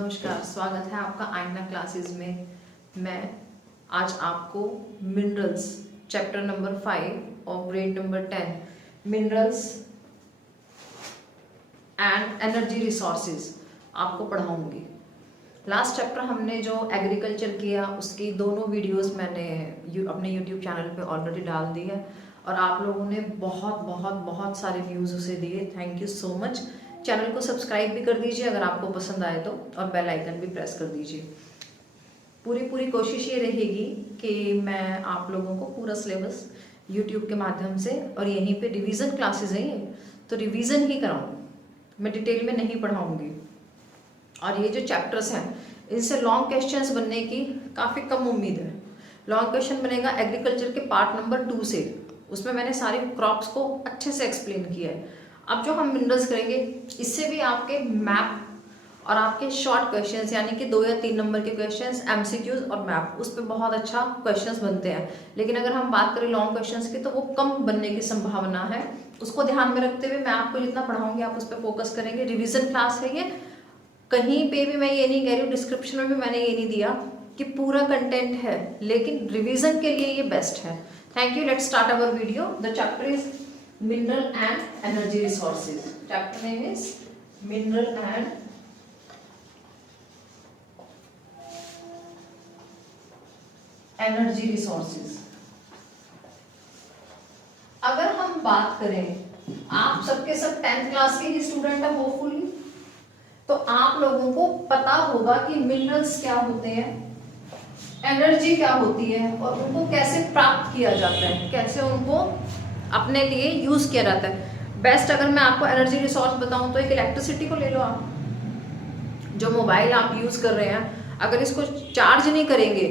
नमस्कार, स्वागत है आपका आईना क्लासेस में। मैं आज आपको मिनरल्स चैप्टर नंबर 5 और grade number 10 minerals and energy resources आपको पढ़ाऊंगी। लास्ट चैप्टर हमने जो एग्रीकल्चर किया उसकी दोनों वीडियोस मैंने अपने यूट्यूब चैनल पे ऑलरेडी डाल दी है और आप लोगों ने बहुत सारे व्यूज़ उसे दिए। Thank you so much. Channel को सब्सक्राइब भी कर दीजिए अगर आपको पसंद आए तो, और बेल आइकन भी प्रेस कर दीजिए। पूरी कोशिश ये रहेगी कि मैं आप लोगों को पूरा सिलेबस यूट्यूब के माध्यम से, और यहीं पे रिवीजन क्लासेस हैं तो रिवीजन ही कराऊँ, मैं डिटेल में नहीं पढ़ाऊँगी। और ये जो चैप्टर्स हैं इनसे लॉन्ग क्वेश्चंस बनने की काफ़ी कम उम्मीद है। लॉन्ग क्वेश्चन बनेगा एग्रीकल्चर के पार्ट नंबर 2 से, उसमें मैंने सारे क्रॉप्स को अच्छे से एक्सप्लेन किया है। अब जो हम मिनरल्स करेंगे इससे भी आपके मैप और आपके शॉर्ट क्वेश्चंस यानी कि 2 या 3 नंबर के क्वेश्चंस, एमसीक्यूज और मैप, उस पर बहुत अच्छा क्वेश्चंस बनते हैं। लेकिन अगर हम बात करें लॉन्ग क्वेश्चंस की तो वो कम बनने की संभावना है। उसको ध्यान में रखते हुए मैं आपको जितना पढ़ाऊंगी आप उस पर फोकस करेंगे। रिविजन क्लास है ये, कहीं पे भी मैं ये नहीं कह रही हूँ, डिस्क्रिप्शन में भी मैंने ये नहीं दिया कि पूरा कंटेंट है, लेकिन रिवीजन के लिए ये बेस्ट है। Thank you. Let's start our video. The chapter is mineral and energy resources. Chapter name is mineral and energy resources. अगर हम बात करें, आप सबके सब 10th क्लास के ही स्टूडेंट है होपफुली, तो आप लोगों को पता होगा कि मिनरल्स क्या होते हैं, एनर्जी क्या होती है और उनको कैसे प्राप्त किया जाता है, कैसे उनको अपने लिए यूज किया जाता है। बेस्ट अगर मैं आपको एनर्जी रिसोर्स बताऊं तो एक इलेक्ट्रिसिटी को ले लो। आप जो मोबाइल आप यूज कर रहे हैं, अगर इसको चार्ज नहीं करेंगे,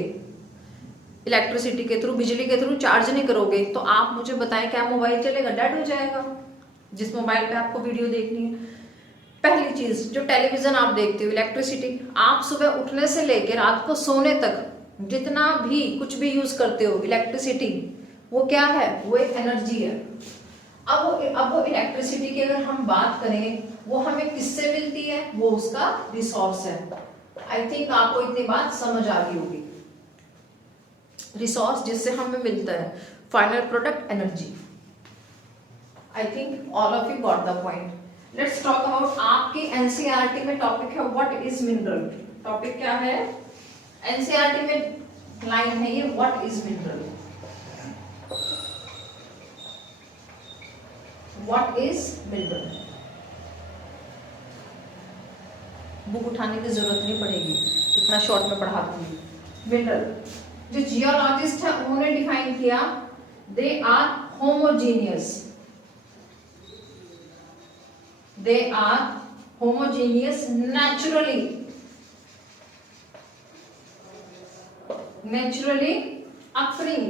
इलेक्ट्रिसिटी के थ्रू, बिजली के थ्रू चार्ज नहीं करोगे, तो आप मुझे बताएं क्या मोबाइल चलेगा? डेड हो जाएगा। जिस मोबाइल पे आपको वीडियो देखनी है। पहली चीज, जो टेलीविजन आप देखते हो, इलेक्ट्रिसिटी, आप सुबह उठने से लेकर रात को सोने तक जितना भी कुछ भी यूज करते हो इलेक्ट्रिसिटी, वो क्या है? वो एक एनर्जी है। अब वो इलेक्ट्रिसिटी की अगर हम बात करें, वो हमें किससे मिलती है? वो उसका रिसोर्स है। आई थिंक आपको इतनी बात समझ आ गई होगी। रिसोर्स जिससे हमें मिलता है, final product energy. I think all of you got the point. Let's talk about, आपके एनसीईआरटी में टॉपिक है व्हाट इज मिनरल। टॉपिक क्या है? एनसीईआरटी में लाइन है ये, what is mineral. What is mineral. Book उठाने की जरूरत नहीं पड़ेगी, इतना शॉर्ट में पढ़ा दूंगी। मिनरल, जो जियोलॉजिस्ट है उन्होंने डिफाइन किया, they are homogeneous. They are homogeneous naturally occurring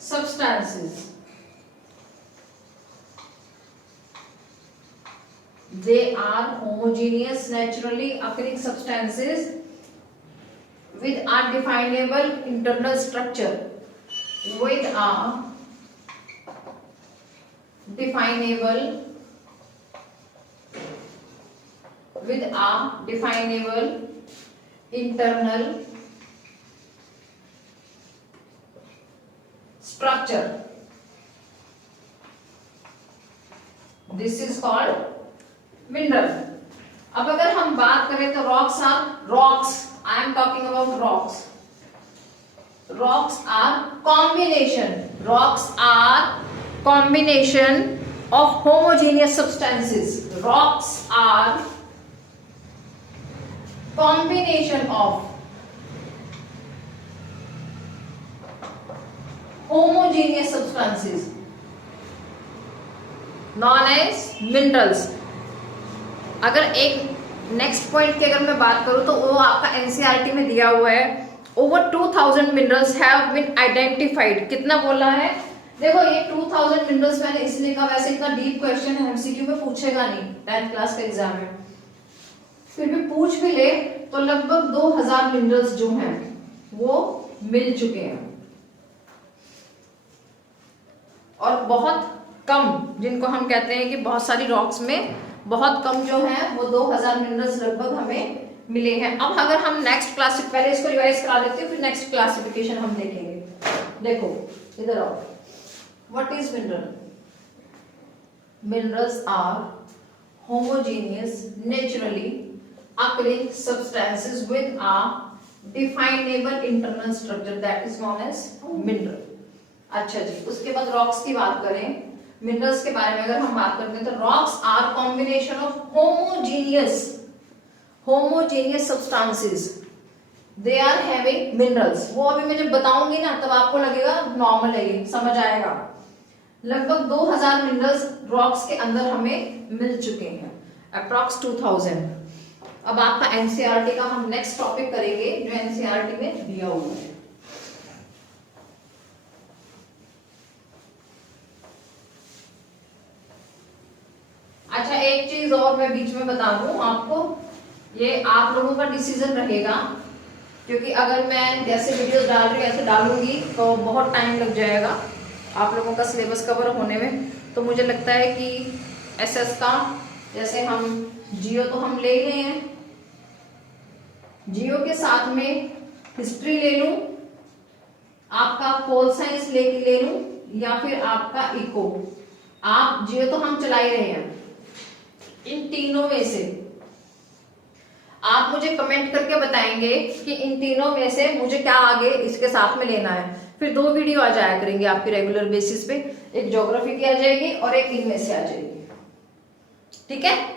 substances. They are homogeneous naturally occurring substances with a definable internal structure. With a definable internal structure. This is called mineral. अब अगर हम बात करें तो rocks I am talking about rocks. Rocks are combination of homogeneous substances. Rocks are combination of homogeneous substances known as minerals. अगर एक next point की अगर मैं बात करूं तो वो आपका एनसीईआरटी में दिया हुआ है, over 2000 minerals have been identified. कितना बोला है? देखो ये 2000 मिनरल्स मैंने इसलिए कहा, वैसे इतना डीप क्वेश्चन है एमसीक्यू में पूछेगा नहीं, 10th क्लास का एग्जाम है, फिर भी पूछ भी ले तो लगभग 2000 मिनरल्स जो हैं वो मिल चुके हैं। और बहुत कम, जिनको हम कहते हैं कि बहुत सारी रॉक्स में बहुत कम जो है वो 2000 मिनरल्स लगभग हमें मिले हैं। अब अगर हम नेक्स्ट क्लास, पहले इसको रिवाइज करा देते हैं फिर नेक्स्ट क्लासिफिकेशन हम देखेंगे। देखो इधर आओ, what is mineral? Minerals are homogeneous naturally occurring substances with a definable internal structure that is known as mineral। अच्छा जी, उसके बाद रॉक्स की बात करें, मिनरल्स के बारे में अगर हम बात करते हैं तो rocks are combination of homogeneous substances, they are having minerals. वो अभी मैं जब बताऊंगी ना तब आपको लगेगा नॉर्मल है, ये समझ आएगा। लगभग 2000 मिनरल्स रॉक्स के अंदर हमें मिल चुके हैं, अप्रॉक्स 2000। अब आपका एनसीईआरटी का हम नेक्स्ट टॉपिक करेंगे जो एनसीईआरटी में दिया हुआ है। अच्छा, एक चीज और मैं बीच में बता दूं आपको, ये आप लोगों का डिसीजन रहेगा, क्योंकि अगर मैं जैसे वीडियो डाल रही हूँ ऐसे डालूंगी तो बहुत टाइम लग जाएगा आप लोगों का सिलेबस कवर होने में। तो मुझे लगता है कि एसएस का, जैसे हम जियो तो हम ले रहे हैं, जियो के साथ में हिस्ट्री ले लूं, आपका पोल साइंस ले लूं, या फिर आपका इको। आप जियो तो हम चला ही रहे हैं, इन तीनों में से आप मुझे कमेंट करके बताएंगे कि इन तीनों में से मुझे क्या आगे इसके साथ में लेना है। फिर 2 वीडियो आ जाया करेंगे आपके रेगुलर बेसिस पे, एक ज्योग्राफी की आ जाएगी और एक इनमें से आ जाएगी। ठीक है,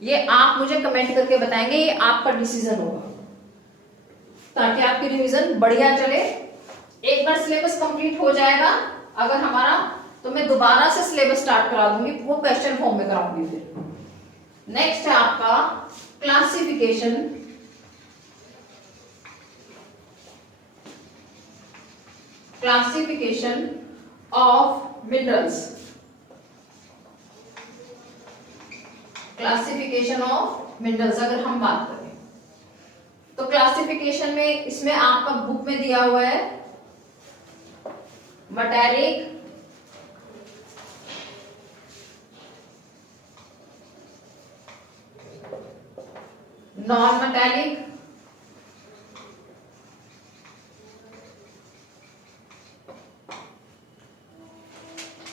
ये आप मुझे कमेंट करके बताएंगे, ये आपका डिसीजन होगा ताकि आपकी रिवीजन बढ़िया चले। एक बार सिलेबस कंप्लीट हो जाएगा अगर हमारा, तो मैं दोबारा से सिलेबस स्टार्ट करा दूंगी, वो क्वेश्चन फॉर्म में कराऊंगी। फिर नेक्स्ट है आपका classification of minerals. Classification of minerals अगर हम बात करें तो क्लासिफिकेशन में इसमें आपका बुक में दिया हुआ है metallic, non metallic,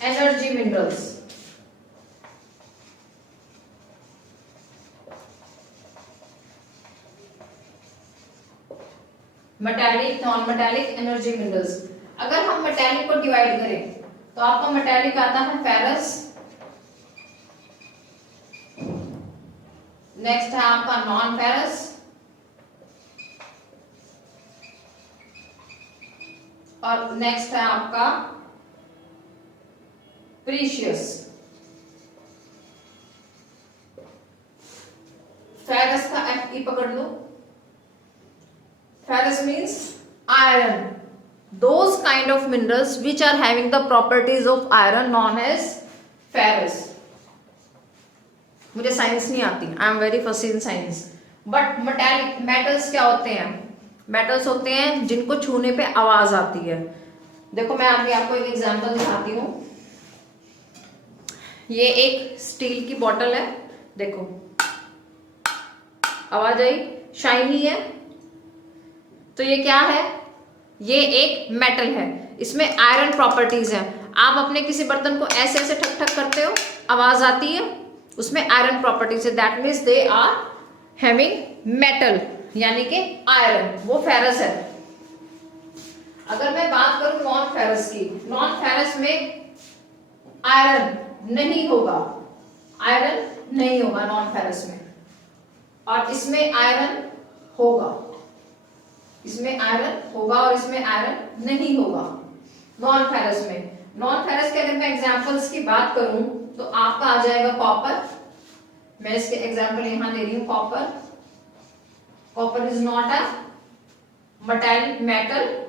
energy minerals. Metallic, non metallic, energy minerals. अगर हम मेटालिक को डिवाइड करें तो आपका मेटालिक आता है फेरस, नेक्स्ट है आपका नॉन फेरस, और नेक्स्ट है आपका प्रीशियस। फेरस का Fe पकड़ लो, ferrous means iron, those kind of minerals which are having the properties of iron known as ferrous। मुझे साइंस नहीं आती, I am very first in science. But metallic metals क्या होते हैं? मेटल्स होते हैं जिनको छूने पे आवाज आती है। देखो मैं अभी आपको एक एग्जांपल दिखाती हूँ। ये एक स्टील की बोतल है, देखो आवाज आई, शाइनी है, तो ये क्या है? ये एक मेटल है, इसमें आयरन प्रॉपर्टीज हैं। आप अपने किसी बर्तन को ऐसे ऐसे ठक ठक करते हो, आवाज आती है, उसमें आयरन प्रॉपर्टीज है, that means they are having metal, यानी कि आयरन, वो फेरस है। अगर मैं बात करूं नॉन फेरस की, नॉन फेरस में आयरन नहीं होगा, आयरन नहीं होगा नॉन फेरस में, और इसमें आयरन होगा, इसमें आयरन होगा और इसमें आयरन नहीं होगा नॉन फेरस में। नॉन फेरस के अगर मैं एग्जांपल्स की बात करूं तो आपका आ जाएगा कॉपर, मैं इसके एग्जांपल यहां दे रही हूं। Copper, copper is not a metallic metal,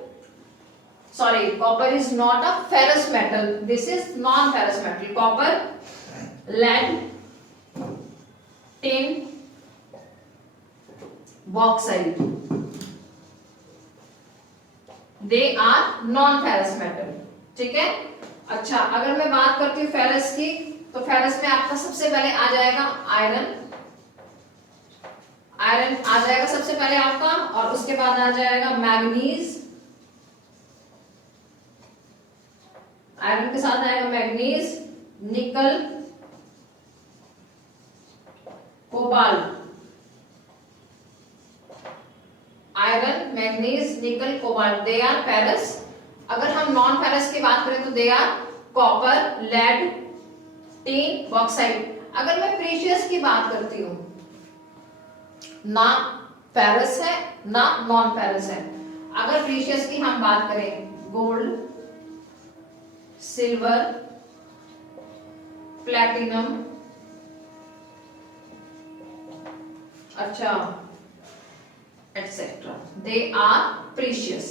sorry copper is not a ferrous metal, this is non ferrous metal. Copper, lead, tin, bauxite, they are non ferrous metal. ठीक है, अच्छा, अगर मैं बात करती हूँ फेरस की, तो फेरस में आपका सबसे पहले आ जाएगा आयरन। आयरन आ जाएगा सबसे पहले आपका, और उसके बाद आ जाएगा मैग्नीज। आयरन के साथ आएगा manganese, nickel, cobalt. Iron, manganese, nickel, cobalt, they are ferrous. अगर हम नॉन फेरस की बात करें तो they are copper, lead, tin, bauxite. अगर मैं प्रीशियस की बात करती हूँ, ना फेरस है ना नॉन फेरस है। अगर प्रीशियस की हम बात करें, गोल्ड, सिल्वर, प्लैटिनम, अच्छा, etcetera, they are precious.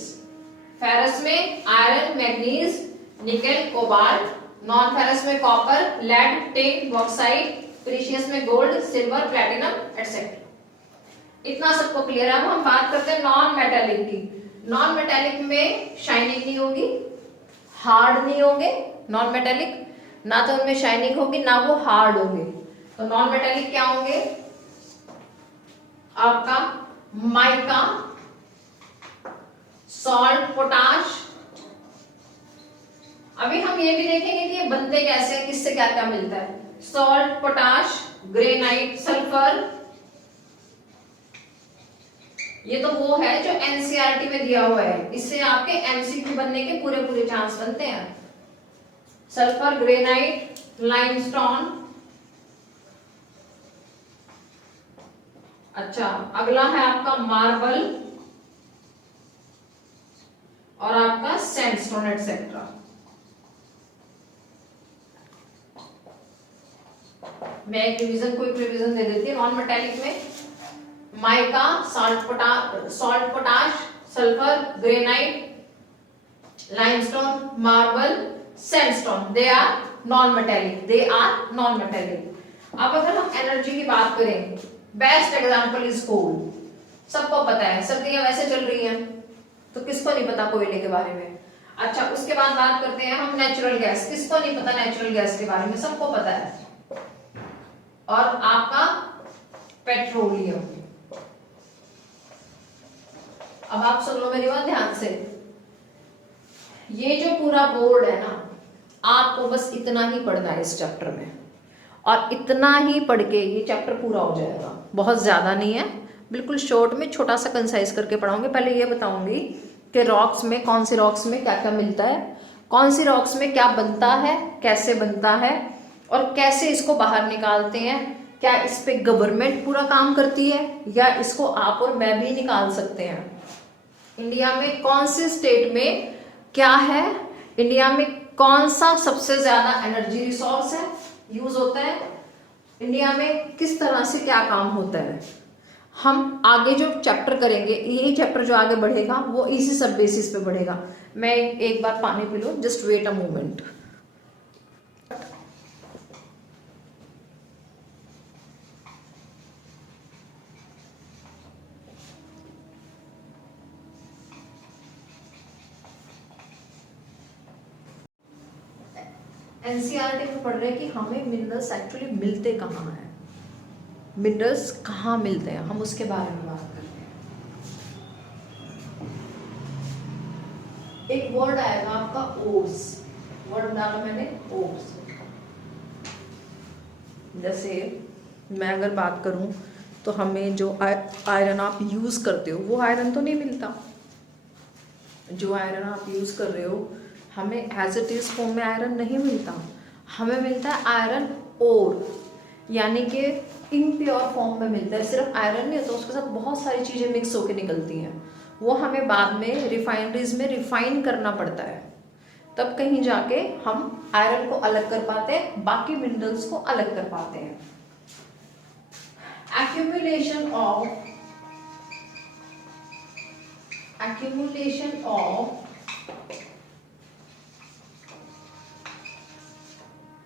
Ferrous में iron, manganese, nickel, cobalt. Non ferrous में copper, lead, tin, bauxite. Precious में गोल्ड, सिल्वर, प्लैटिनम, एटसेट्रा। इतना सबको क्लियर है। अब हम बात करते हैं नॉन मेटेलिक की। नॉन मेटेलिक में शाइनिंग नहीं होगी, हार्ड नहीं होंगे। नॉन मेटेलिक ना तो उनमें शाइनिंग होगी ना वो हार्ड होंगे। तो नॉन मेटेलिक क्या होंगे आपका? Mica, salt, potash. अभी हम ये भी देखेंगे कि ये बनते कैसे हैं, किससे क्या क्या मिलता है। Salt, potash, granite, sulphur. ये तो वो है जो एनसीईआरटी में दिया हुआ है, इससे आपके एमसीक्यू बनने के पूरे पूरे चांस बनते हैं। Sulphur, granite, limestone. अच्छा, अगला है आपका मार्बल और आपका सैंडस्टोन एटसेट्रा। मैं एक रिवीजन, क्विक रिवीजन दे देती हूँ। नॉन मेटेलिक में mica, salt, potash, sulphur, granite, limestone, marble, sandstone, they are non metallic, they are non metallic. अब अगर हम एनर्जी की बात करें, बेस्ट एग्जांपल इज कोल। सबको पता है, सर्दियां वैसे चल रही हैं तो किसको नहीं पता कोयले के बारे में। अच्छा, उसके बाद बात करते हैं हम नेचुरल गैस। किसको नहीं पता नेचुरल गैस के बारे में? सबको पता है। और आपका पेट्रोलियम। अब आप सुन लो मेरी बात ध्यान से। ये जो पूरा बोर्ड है ना, आपको बस इतना ही पढ़ना है इस चैप्टर में, और इतना ही पढ़ के ये चैप्टर पूरा हो जाएगा। बहुत ज्यादा नहीं है, बिल्कुल शॉर्ट में छोटा सा कंसाइज करके पढ़ाऊंगी। पहले ये बताऊंगी कि रॉक्स में, कौन सी रॉक्स में क्या क्या मिलता है, कौन सी रॉक्स में क्या बनता है, कैसे बनता है, और कैसे इसको बाहर निकालते हैं। क्या इस पे गवर्नमेंट पूरा काम करती है या इसको आप और मैं भी निकाल सकते हैं। इंडिया में कौन से स्टेट में क्या है, इंडिया में कौन सा सबसे ज्यादा एनर्जी रिसोर्स है, यूज होता है, इंडिया में किस तरह से क्या काम होता है। हम आगे जो चैप्टर करेंगे, यही चैप्टर जो आगे बढ़ेगा वो इसी सब बेसिस पे बढ़ेगा। मैं एक बार पानी पी लूं, just wait a moment. NCERT में पढ़ रहे हैं कि हमें मिनरल्स एक्चुअली मिलते कहाँ हैं, मिनरल्स कहाँ मिलते हैं, हम उसके बारे में बात करते हैं। एक वर्ड आएगा आपका ओर्स, वर्ड डाला मैंने ओर्स। जैसे मैं अगर बात करूं तो हमें जो आयरन आप यूज करते हो वो आयरन तो नहीं मिलता। जो आयरन आप यूज कर रहे हो हमें एज इट इज फॉर्म में आयरन नहीं मिलता, हमें मिलता है आयरन ओर, यानी कि इम्प्योर फॉर्म में मिलता है। सिर्फ आयरन नहीं होता, उसके साथ बहुत सारी चीजें मिक्स होकर निकलती हैं, वो हमें बाद में रिफाइनरीज में रिफाइन करना पड़ता है, तब कहीं जाके हम आयरन को अलग कर पाते हैं, बाकी मिनरल्स को अलग कर पाते हैं। accumulation of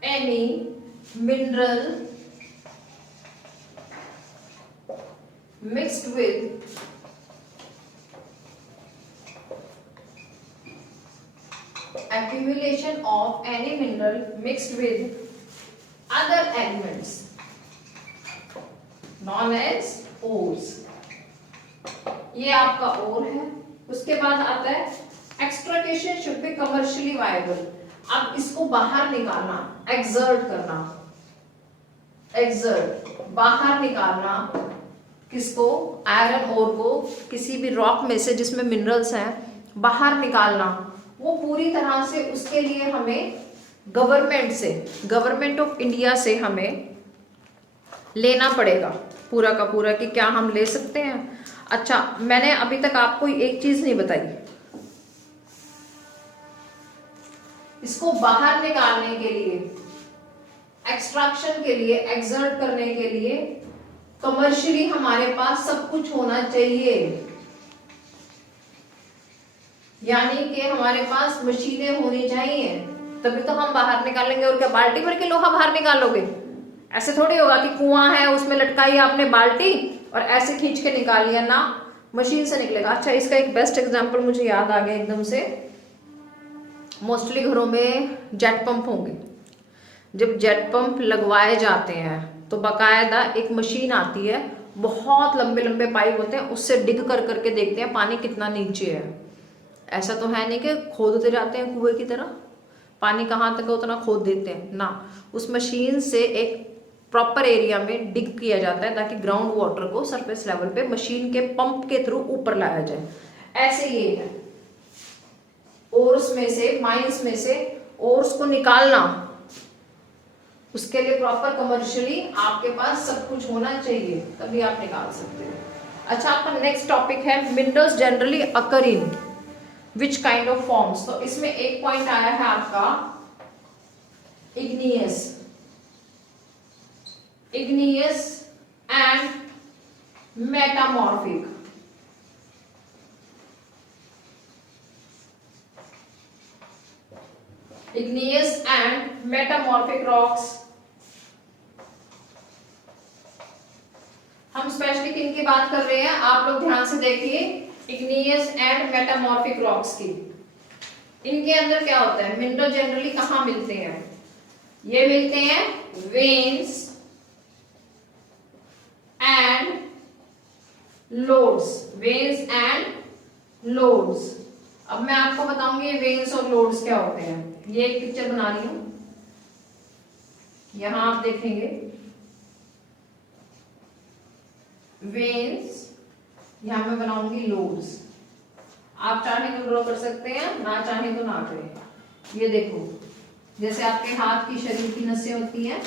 any mineral mixed with accumulation solution of any mineral mixed with other elements known as ores. ये आपका ओर है। उसके बाद आता है extraction should be commercially viable. अब इसको बाहर निकालना, एक्सर्ट करना, एक्सर्ट बाहर निकालना किसको, आयरन ओर को किसी भी रॉक में से जिसमें मिनरल्स हैं बाहर निकालना, वो पूरी तरह से उसके लिए हमें गवर्नमेंट से, गवर्नमेंट ऑफ इंडिया से हमें लेना पड़ेगा पूरा का पूरा कि क्या हम ले सकते हैं। अच्छा, मैंने अभी तक आपको एक चीज नहीं बताई, इसको बाहर निकालने के लिए, एक्सट्रैक्शन के लिए, एक्सर्ट करने के लिए कमर्शियली हमारे पास सब कुछ होना चाहिए। यानी कि हमारे पास मशीनें होनी चाहिए, तभी तो हम बाहर निकालेंगे। और क्या बाल्टी भर के लोहा बाहर निकालोगे? ऐसे थोड़ी होगा कि कुआं है उसमें लटकाई आपने बाल्टी और ऐसे खींच के निकाल लिया ना, मशीन से निकलेगा। अच्छा, इसका एक बेस्ट एग्जांपल मुझे याद आ गया एकदम से। मोस्टली घरों में जेट पंप होंगे। जब जेट पंप लगवाए जाते हैं तो बाकायदा एक मशीन आती है, बहुत लंबे लंबे पाइप होते हैं, उससे डिग कर करके देखते हैं पानी कितना नीचे है। ऐसा तो है नहीं कि खोदते जाते हैं कुएं की तरह, पानी कहाँ तक है उतना खोद देते हैं ना। उस मशीन से एक प्रॉपर एरिया में डिग किया जाता है ताकि ग्राउंड वाटर को सरफेस लेवल पे मशीन के पंप के थ्रू ऊपर लाया जाए। ऐसे ये है, ओर्स में से, माइंस में से ओर्स को निकालना, उसके लिए प्रॉपर कमर्शियली आपके पास सब कुछ होना चाहिए, तभी आप निकाल सकते हैं। अच्छा, आपका नेक्स्ट टॉपिक है minerals generally occur in which kind of forms. तो इसमें एक पॉइंट आया है आपका igneous, igneous and metamorphic. igneous and metamorphic rocks। हम स्पेशली किन की बात कर रहे हैं, आप लोग ध्यान से देखिए, igneous and metamorphic rocks की। इनके अंदर क्या होता है, मिनरल जनरली कहाँ मिलते हैं? ये मिलते हैं veins and loads, veins and loads. अब मैं आपको बताऊंगी ये वेन्स और लोड्स क्या होते हैं। ये एक पिक्चर बना रही हूं, यहां आप देखेंगे वेन्स, यहां मैं बनाऊंगी लोड्स। आप चाहे तो ड्रॉ कर सकते हैं, ना चाहे तो ना करें। ये देखो, जैसे आपके हाथ की शरीर की नसें होती हैं,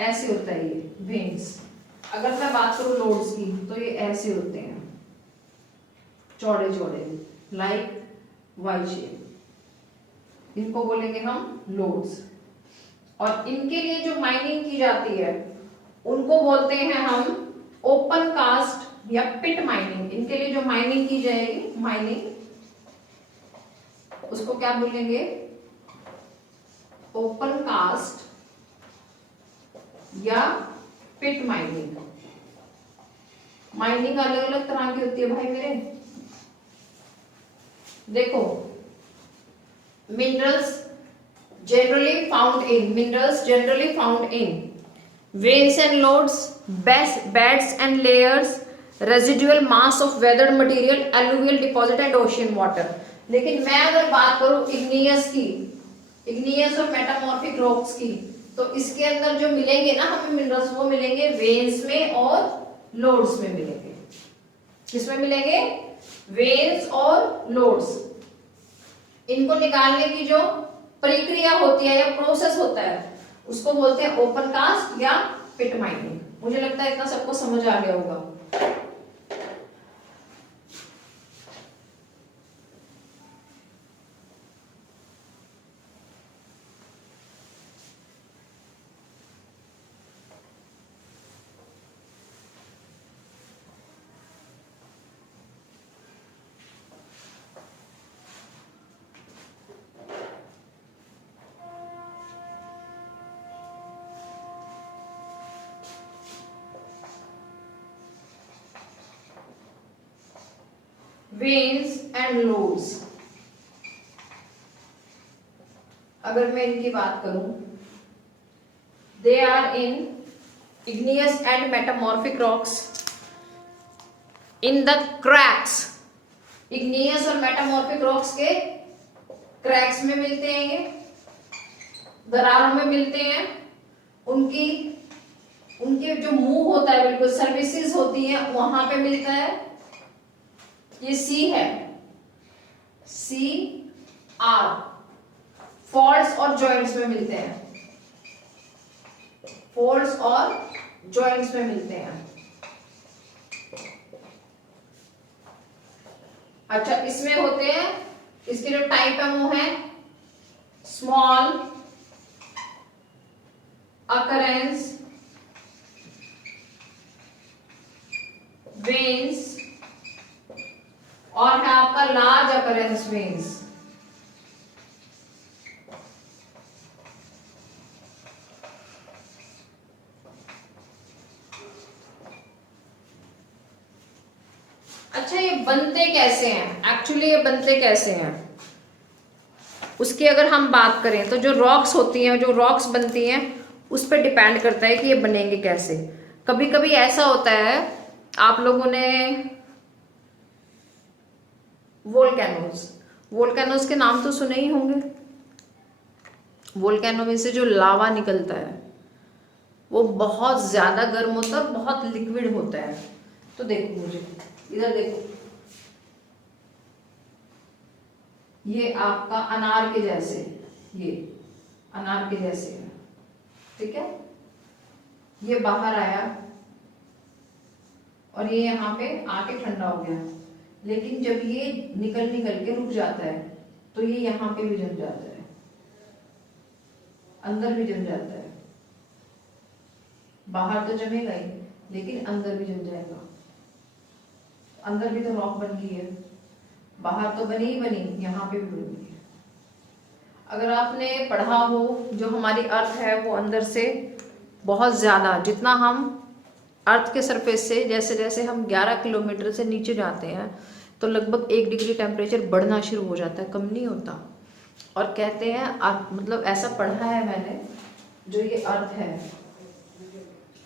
ऐसे होता है ये वेन्स। अगर मैं बात करूं लोड्स की तो ये ऐसे होते हैं, चौड़े चौड़े, लाइक वाई शेप। इनको बोलेंगे हम लोड्स। और इनके लिए जो माइनिंग की जाती है उनको बोलते हैं हम ओपन कास्ट या पिट माइनिंग। इनके लिए जो माइनिंग की जाएगी, माइनिंग, उसको क्या बोलेंगे, ओपन कास्ट या पिट माइनिंग। माइनिंग अलग अलग तरह की होती है भाई मेरे। देखो, minerals generally found in veins and lodes, beds and layers, residual mass of weathered material, alluvial deposit and ocean water। लेकिन मैं अगर बात करूं igneous की, igneous और metamorphic rocks की, तो इसके अंदर जो मिलेंगे ना हमें मिनरल्स, वो मिलेंगे वेन्स में और लोड्स में मिलेंगे। किसमें मिलेंगे? वेन्स और लोड्स। इनको निकालने की जो प्रक्रिया होती है या प्रोसेस होता है उसको बोलते हैं ओपन कास्ट या पिट माइनिंग। मुझे लगता है इतना सबको समझ आ गया होगा। Veins and lodes. अगर मैं इनकी बात करूं, they are in igneous and metamorphic rocks in the cracks. Igneous और मेटामॉर्फिक रॉक्स के क्रैक्स में मिलते हैं, ये दरारों में मिलते हैं। उनके जो मुंह होता है, बिल्कुल सर्विसेज होती हैं, वहां पे मिलता है। ये सी है, सी आर फॉल्ट्स और जॉइंट्स में मिलते हैं, फॉल्ट्स और जॉइंट्स में मिलते हैं। अच्छा, इसमें होते हैं, इसके जो टाइप है वो है स्मॉल अकरेंस वेन्स और है आपका लार्ज अकरेंस वेन्स। अच्छा, ये बनते कैसे हैं? एक्चुअली ये बनते कैसे हैं उसकी अगर हम बात करें तो जो रॉक्स होती हैं, जो रॉक्स बनती हैं, उस पर डिपेंड करता है कि ये बनेंगे कैसे। कभी कभी ऐसा होता है, आप लोगों ने वोल्केनोज के नाम तो सुने ही होंगे। वोल्केनो में से जो लावा निकलता है वो बहुत ज्यादा गर्म होता है और बहुत लिक्विड होता है। तो देखो, मुझे इधर देखो, ये आपका अनार के जैसे, ये अनार के जैसे है, ठीक है। ये बाहर आया और ये यहाँ पे आके ठंडा हो गया, लेकिन जब ये निकल के रुक जाता है तो ये यहाँ पे भी जम जाता है, अंदर भी जम जाता है। बाहर तो जमेगा ही, लेकिन अंदर भी जम जाएगा। अंदर भी तो रॉक बन गई है, बाहर तो बनी ही बनी, यहाँ पे भी बनी है। अगर आपने पढ़ा हो, जो हमारी अर्थ है वो अंदर से बहुत ज्यादा, जितना हम अर्थ के सरफेस से जैसे जैसे हम 11 किलोमीटर से नीचे जाते हैं तो लगभग 1 डिग्री टेम्परेचर बढ़ना शुरू हो जाता है, कम नहीं होता। और कहते हैं, मतलब ऐसा पढ़ा है मैंने, जो ये अर्थ है,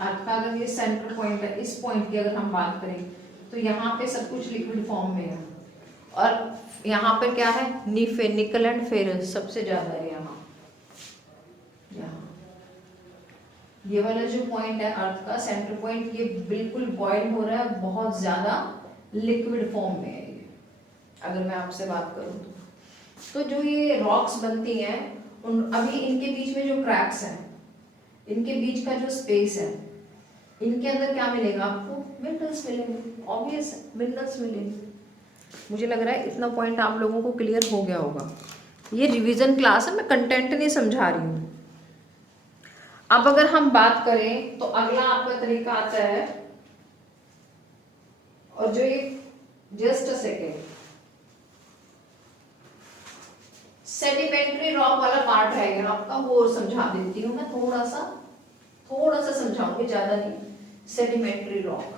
अर्थ का अगर ये सेंटर पॉइंट है, इस पॉइंट की अगर हम बात करें तो यहाँ पे सब कुछ लिक्विड फॉर्म में है। और यहाँ पे क्या है, निकल एंड फेरस सबसे ज्यादा है यहाँ। ये वाला जो पॉइंट है अर्थ का सेंटर पॉइंट, ये बिल्कुल बॉइल हो रहा है, बहुत ज्यादा लिक्विड फॉर्म में है ये, अगर मैं आपसे बात करूँ तो जो ये रॉक्स बनती हैं, अभी इनके बीच में जो क्रैक्स हैं, इनके बीच का जो स्पेस है, इनके अंदर क्या मिलेगा आपको? मिनरल्स मिलेंगे, ऑब्वियस मिनरल्स मिलेंगे। मुझे लग रहा है इतना पॉइंट आप लोगों को क्लियर हो गया होगा। ये रिवीजन क्लास है, मैं कंटेंट नहीं समझा रही हूँ। अब अगर हम बात करें तो अगला आपका तरीका आता है, और जो ये just a second, sedimentary rock वाला पार्ट है आपका, वो समझा देती हूँ मैं, थोड़ा सा समझाऊंगी, ज्यादा नहीं। सेडिमेंट्री रॉक,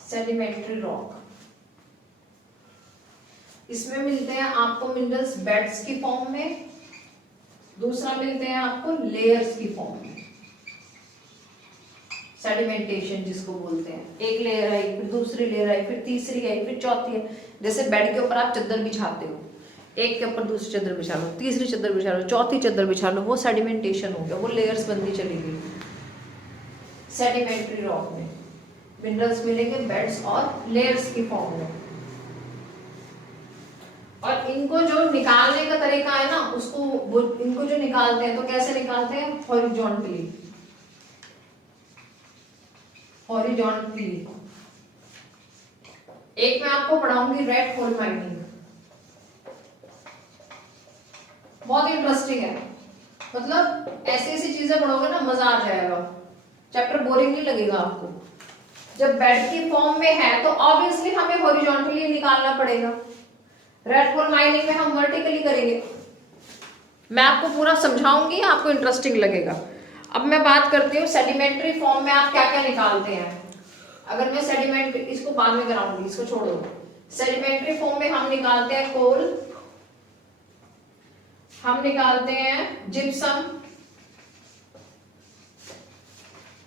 सेडिमेंट्री रॉक, इसमें मिलते हैं आपको मिनरल्स बेड्स की फॉर्म में, दूसरा मिलते हैं आपको लेयर्स की फॉर्म में। सेडिमेंटेशन जिसको बोलते हैं, एक लेयर आई, फिर दूसरी लेयर आई, फिर तीसरी आई, फिर चौथी है। जैसे बेड के ऊपर आप चादर बिछाते हो, एक के ऊपर दूसरी चादर बिछा लो, तीसरी चादर बिछा लो, चौथी चादर बिछा लो, वो सेडिमेंटेशन हो गया, वो लेयर्स बनती चली गई। सेडिमेंट्री रॉक में मिनरल्स मिलेंगे बेड्स और लेयर्स की फॉर्म में। और इनको जो निकालने का तरीका है ना, इनको जो निकालते हैं तो कैसे निकालते हैं? Horizontally, horizontally. एक मैं आपको पढ़ाऊंगी रेड होल माइनिंग, बहुत इंटरेस्टिंग है। मतलब ऐसी ऐसी चीजें पढ़ोगे ना, मजा आ जाएगा। चैप्टर बोरिंग नहीं लगेगा आपको। जब बेड की फॉर्म में है तो ऑब्वियसली हमें हॉरिजॉन्टली निकालना पड़ेगा, रेड होल माइनिंग में हम वर्टिकली करेंगे। मैं आपको पूरा समझाऊंगी, आपको इंटरेस्टिंग लगेगा। अब मैं बात करती हूँ सेडिमेंट्री फॉर्म में आप क्या क्या निकालते हैं। अगर मैं सेडिमेंट, इसको बाद में कराऊंगी, इसको छोड़ दो। सेडिमेंट्री फॉर्म में हम निकालते हैं कोल, हम निकालते हैं जिप्सम,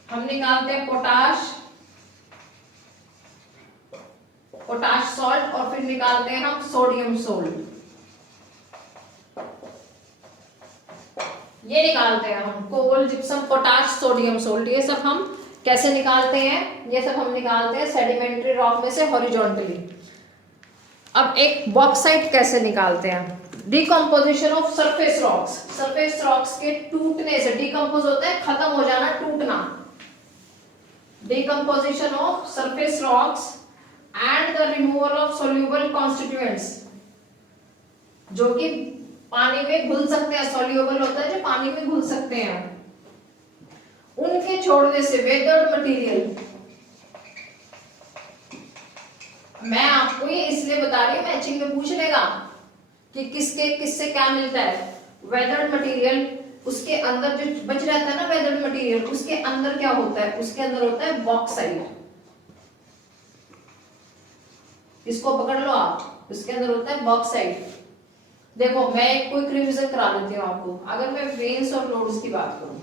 हम निकालते हैं पोटाश, पोटाश सॉल्ट, और फिर निकालते हैं हम सोडियम सोल्ट। ये निकालते हैं हम कोल, जिप्सम, पोटाश, सोडियम सोल्ट। ये सब हम कैसे निकालते हैं? ये सब हम निकालते हैं सेडिमेंट्री रॉक में से हॉरिजॉन्टली। अब एक बॉक्साइट कैसे निकालते हैं? Decomposition of surface rocks. Surface rocks के टूटने से, डिकम्पोज होता है खत्म हो जाना, टूटना। Decomposition of surface rocks and the removal of soluble constituents, जो कि पानी में घुल सकते हैं, सोल्यूबल होता है जो पानी में घुल सकते हैं, उनके छोड़ने से वेदर्ड मटेरियल। मैं आपको ये इसलिए बता रही हूँ, मैचिंग में पूछ लेगा कि किसके किससे क्या मिलता है। वेदर्ड मटेरियल, उसके अंदर जो बच रहता है ना वेदर्ड मटेरियल, उसके अंदर क्या होता है? उसके अंदर होता है बॉक्साइट। इसको पकड़ लो आप, उसके अंदर होता है बॉक्साइट। देखो मैं एक क्विक रिवीजन करा देती हूँ आपको। अगर मैं वेन्स और लोड्स की बात करूं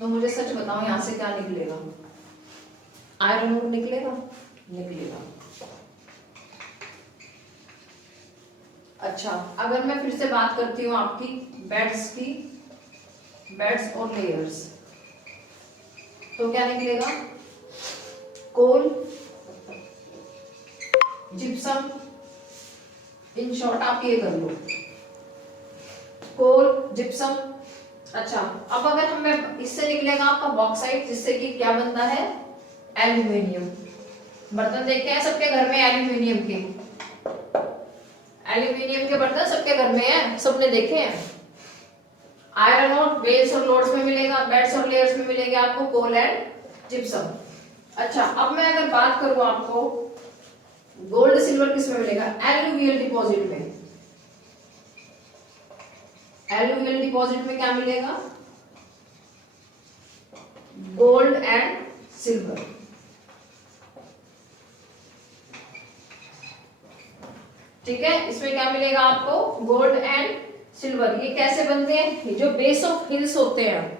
तो मुझे सच बताओ यहां से क्या निकलेगा? आयरन ओर निकलेगा? निकलेगा। अच्छा, अगर मैं फिर से बात करती हूँ आपकी बेड्स की, बेड्स और लेयर्स, तो क्या निकलेगा? कोल, जिप्सम, इन शॉर्ट आप ये कर लो, कोल, जिप्सम। अच्छा, अब अगर हमें इससे निकलेगा आपका बॉक्साइट, जिससे कि क्या बनता है? एल्यूमिनियम। बर्तन देखते हैं सबके घर में एल्यूमिनियम के, एल्यूमिनियम के बर्तन सबके घर में है, सबने देखे हैं। आयरन और बेस और लोड्स में मिलेगा, बेड्स और लेयर्स में मिलेगा आपको कोल एंड जिप्सम। अच्छा, अब मैं अगर बात करूं आपको गोल्ड सिल्वर किस में मिलेगा? एलुवियल डिपॉजिट में। एलुवियल डिपॉजिट में क्या मिलेगा? Gold and silver. ठीक है, इसमें क्या मिलेगा आपको? Gold and silver. ये कैसे बनते हैं? ये जो बेस ऑफ हिल्स होते हैं,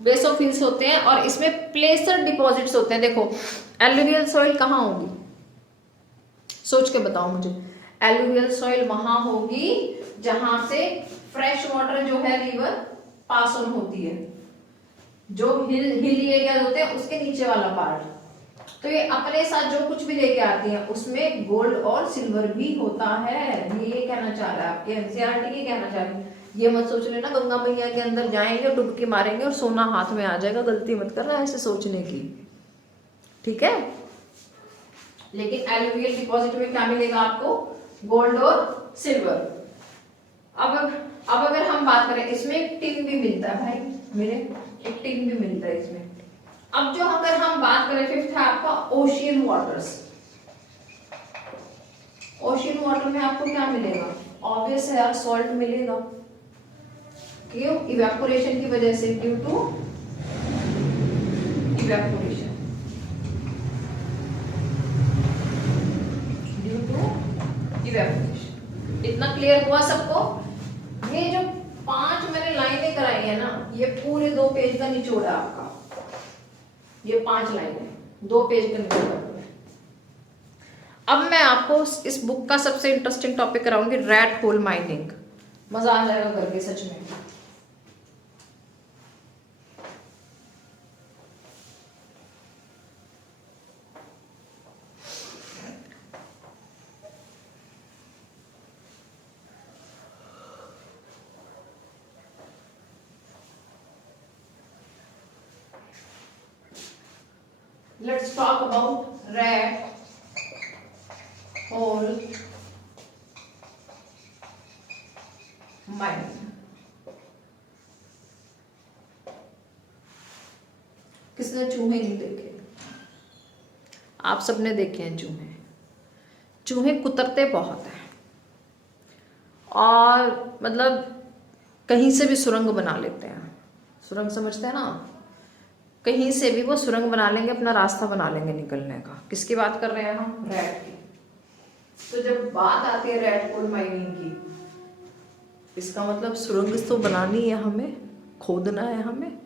बेस ऑफ हिल्स होते हैं, और इसमें प्लेसर डिपॉजिट्स होते हैं। देखो एलुवियल सॉइल कहाँ होगी? सोच के बताओ मुझे। एलुवियल सॉइल वहां होगी जहां से फ्रेश वाटर जो है रिवर पास ऑन होती है, जो हिली एरिया होते हैं उसके नीचे वाला पार्ट। तो ये अपने साथ जो कुछ भी लेके आती है उसमें गोल्ड और सिल्वर भी होता है। ये कहना चाह रहा है आपके एनसीईआरटी ये कहना चाह रही है। ये मत सोच लेना गंगा मैया के अंदर जाएंगे, डुबकी मारेंगे और सोना हाथ में आ जाएगा, गलती मत करना ऐसे सोचने की, ठीक है। लेकिन एलुवियल डिपॉजिट में क्या मिलेगा आपको? गोल्ड और सिल्वर। अब अगर हम बात करें, इसमें टिन भी मिलता है भाई मेरे, एक टिन भी मिलता है इसमें। अब जो अगर हम बात करें, फिफ्थ है आपका ओशियन वाटर्स। ओशियन वाटर में आपको क्या मिलेगा? ऑब्वियस है यार, सॉल्ट मिलेगा। क्यों? इवेपोरेशन की वजह से, due to evaporation, due to evaporation. इतना क्लियर हुआ सबको? ये जो 5 मैंने लाइनें कराई है ना, ये पूरे 2 पेज का निचोड़ है आपका। ये 5 लाइनें 2 पेज का निचोड़ है। अब मैं आपको इस बुक का सबसे इंटरेस्टिंग टॉपिक कराऊंगी, रेड होल माइनिंग। मजा आ जाएगा करके सच में। Let's talk about red hole mining. से चूहे नहीं देखे, आप सबने देखे हैं चूहे। चूहे कुतरते बहुत हैं और मतलब कहीं से भी सुरंग बना लेते हैं। सुरंग समझते हैं ना, कहीं से भी वो सुरंग बना लेंगे, अपना रास्ता बना लेंगे निकलने का। किसकी बात कर रहे हैं हम? रैट की। तो जब बात आती है रैट होल माइनिंग की, इसका मतलब सुरंग तो बनानी है हमें, खोदना है हमें।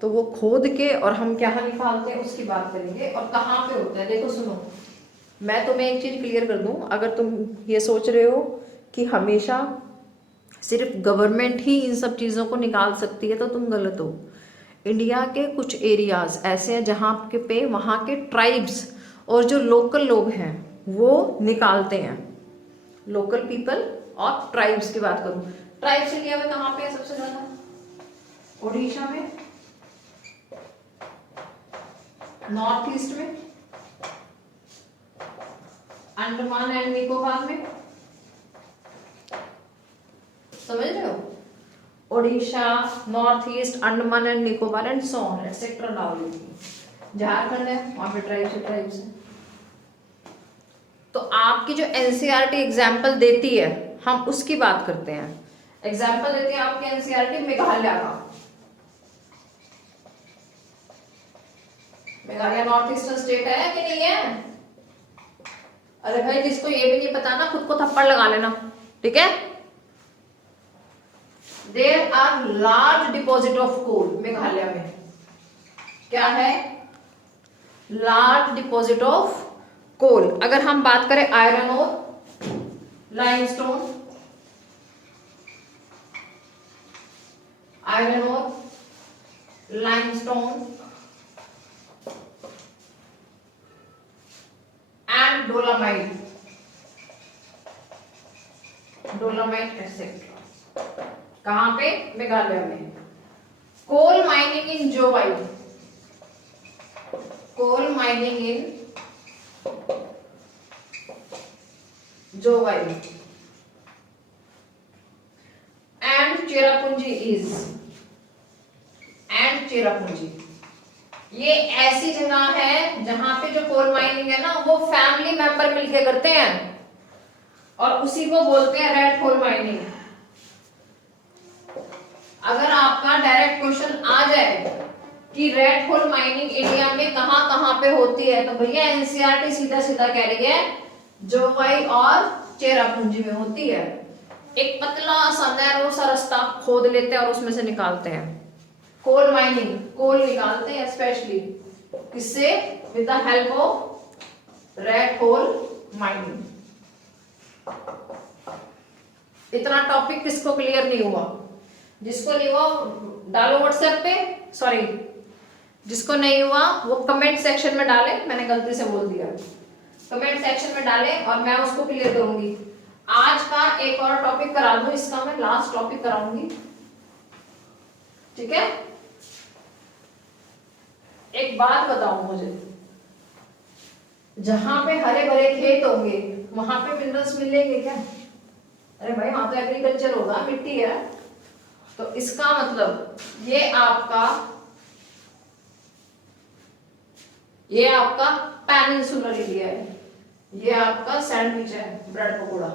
तो वो खोद के और हम क्या निकालते हैं उसकी बात करेंगे और कहाँ पे होता है। देखो सुनो, मैं तुम्हें एक चीज क्लियर कर दूं, अगर तुम ये सोच रहे हो कि हमेशा सिर्फ गवर्नमेंट ही इन सब चीज़ों को निकाल सकती है तो तुम गलत हो। इंडिया के कुछ एरियाज ऐसे हैं जहाँ के पे वहाँ के ट्राइब्स और जो लोकल लोग हैं वो निकालते हैं। लोकल पीपल और ट्राइब्स की बात करूँ, ट्राइब्स इंडिया में कहाँ पे है सबसे ज़्यादा? ओडिशा में, नॉर्थ ईस्ट में, अंडमान एंड निकोबार में, समझ रहे हो? Odisha, north east, Andaman and Nicobar and so on etcetera डाल लीजिए। झारखंड है, वहां पे ट्राइब्स है। तो आपकी जो एनसीईआरटी एग्जाम्पल देती है हम उसकी बात करते हैं। एग्जाम्पल देती है आपकी एनसीईआरटी मेघालय का। मेघालय नॉर्थ ईस्टर्न स्टेट है कि नहीं है? अरे भाई जिसको ये भी नहीं पता ना खुद को थप्पड़ लगा लेना, ठीक है? There are large deposit of coal Meghalaya में। क्या है? Large deposit of coal. अगर हम बात करें आयरन और लाइमस्टोन, आयरन और limestone and dolomite, dolomite etcetera, कहां पे? मेघालय में। Coal mining in Jowai, coal mining in Jowai and Cherrapunji is, and Cherrapunji ये ऐसी जगह है जहां पे जो कोल माइनिंग है ना वो फैमिली मेंबर मिलके करते हैं और उसी को बोलते हैं रेड कोल माइनिंग। अगर आपका डायरेक्ट क्वेश्चन आ जाए कि रेड कोल माइनिंग इंडिया में कहां कहां पे होती है तो भैया एनसीईआरटी सीधा सीधा कह रही है जोवाई और चेरापूंजी में होती है। एक पतला सा नैरो सा रास्ता खोद लेते हैं और उसमें से निकालते हैं कोल माइनिंग, कोल निकालते हैं स्पेशली किससे? With the help of red coal mining. इतना टॉपिक किसको क्लियर नहीं हुआ? जिसको नहीं हुआ डालो व्हाट्सएप पे, सॉरी जिसको नहीं हुआ वो कमेंट सेक्शन में डाले, मैंने गलती से बोल दिया, कमेंट सेक्शन में डाले और मैं उसको क्लियर करूंगी। आज का एक और टॉपिक करा दूं, इसका मैं लास्ट टॉपिक कराऊंगी, ठीक है? एक बात बताओ मुझे, जहां पे हरे भरे खेत होंगे वहां पे मिनरल्स मिलेंगे क्या? अरे भाई वहां तो एग्रीकल्चर होगा, मिट्टी है। तो इसका मतलब ये आपका पेनिनसुलर एरिया है, ये आपका सैंडविच है, ब्रेड पकौड़ा।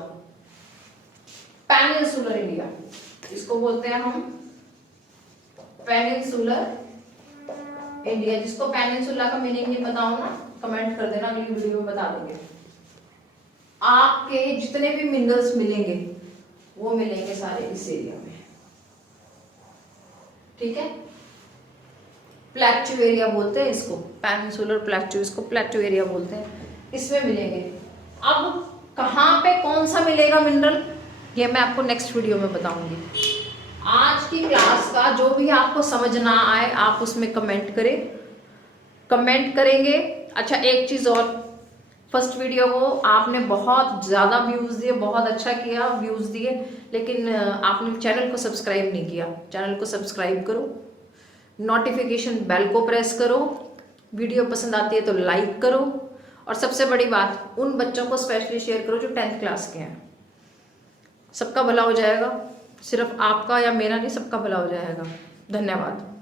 पेनिनसुलर एरिया इसको बोलते हैं हम पेनिनसुलर इंडिया। जिसको पेनिनसुला का मीनिंग नहीं पता हो ना कमेंट कर देना, अगली वीडियो में बता देंगे। आपके जितने भी मिनरल्स मिलेंगे वो मिलेंगे सारे इस एरिया में, ठीक है? प्लेट्यू एरिया बोलते हैं इसको, पेनिनसुलर प्लेट्यू, इसको प्लेट्यू एरिया बोलते हैं, इसमें मिलेंगे। अब कहां पे कौन सा मिलेगा मिनरल ये मैं आपको नेक्स्ट वीडियो में बताऊंगी। आज की क्लास का जो भी आपको समझ ना आए आप उसमें कमेंट करें, कमेंट करेंगे। अच्छा एक चीज और, फर्स्ट वीडियो को आपने बहुत ज्यादा व्यूज दिए, बहुत अच्छा किया, व्यूज दिए, लेकिन आपने चैनल को सब्सक्राइब नहीं किया। चैनल को सब्सक्राइब करो, नोटिफिकेशन बेल को प्रेस करो, वीडियो पसंद आती है तो लाइक करो, और सबसे बड़ी बात उन बच्चों को स्पेशली शेयर करो जो 10th क्लास के हैं। सबका भला हो जाएगा, सिर्फ आपका या मेरा नहीं, सबका भला हो जाएगा। धन्यवाद।